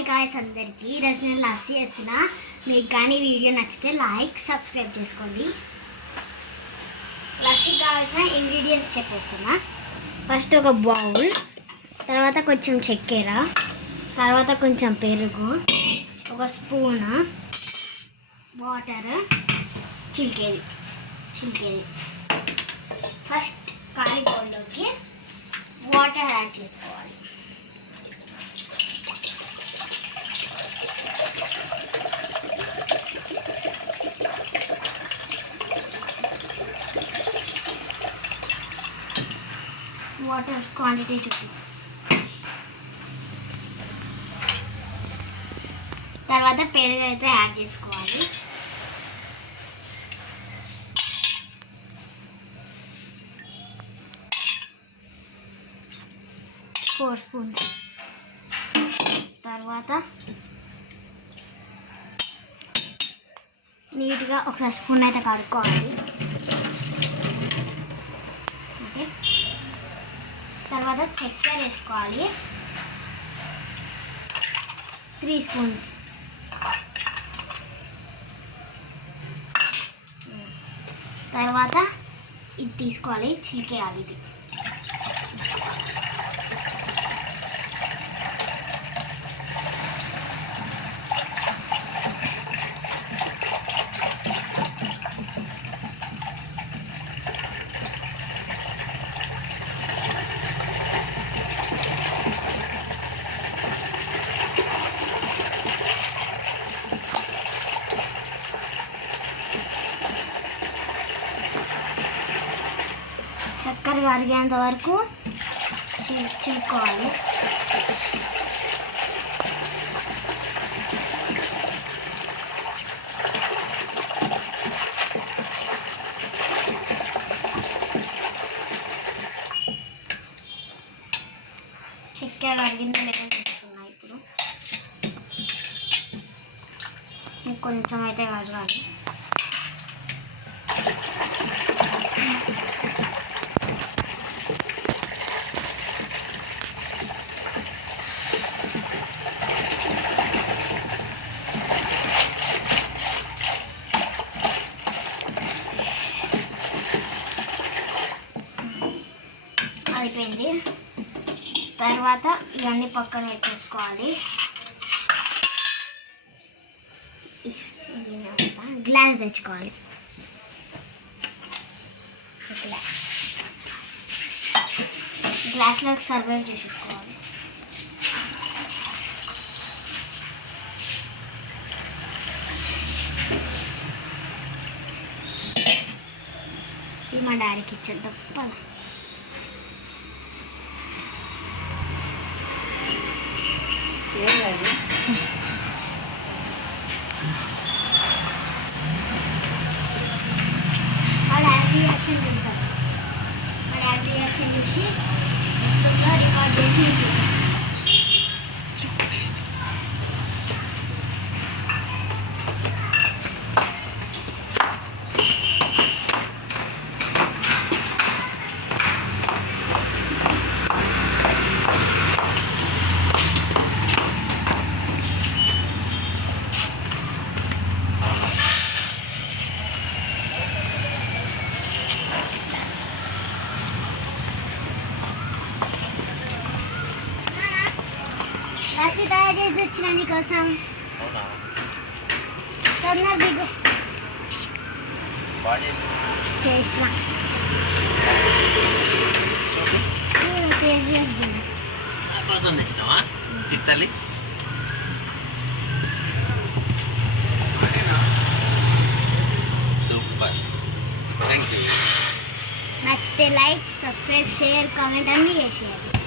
Hi guys అందరికీ ఈరోజు నేను లస్సీ చేస్తున్నా. మీకు కానీ వీడియో నచ్చితే లైక్ సబ్స్క్రైబ్ చేసుకోండి. లస్సీ కావాల్సిన ఇంగ్రీడియంట్స్ చెప్పేస్తున్నా. ఫస్ట్ ఒక బౌల్, తర్వాత కొంచెం చక్కెర, తర్వాత కొంచెం పెరుగు, ఒక స్పూన్ వాటర్, చిలికేది. ఫస్ట్ కాలి బౌల్లోకి వాటర్ యాడ్ చేసుకోవాలి. వాటర్ క్వాంటిటీ చూపి. తర్వాత పెరుగు అయితే యాడ్ చేసుకోవాలి. Four spoons. తర్వాత నీట్గా ఒక స్పూన్ అయితే కడుక్కోవాలి. ఓకే, తర్వాత చక్కెర వేసుకోవాలి 3 స్పూన్స్. తర్వాత ఇది తీసుకోవాలి, చిలికేయాలి. ఇది చక్కెర కరిగేంత వరకు చిలుకోవాలి. చక్కెర కరిగిందో లేదో చూస్తున్నా. ఇప్పుడు ఇంకొంచెం అయితే కరగాలి. అయిపోయింది. తర్వాత ఇవన్నీ పక్కన పెట్టేసుకోవాలి. గ్లాస్ తెచ్చుకోవాలి. గ్లాస్లోకి సర్వ్ చేసేసుకోవాలి. ఇది మా డాడీకి ఇచ్చేద్దాం. రియాక్షన్ చూద్దాం. మా డాడీ రియాక్షన్ చూసి రికార్డ్ చేసి చూపిస్తాం. లస్సీ తయారు చేసి వచ్చిన నీకోసం. తొందర దిగు. చేసిన సూపర్. Thank you. నచ్చితే లైక్, సబ్స్క్రైబ్, షేర్, కామెంట్ అన్నీ చేసేయాలి.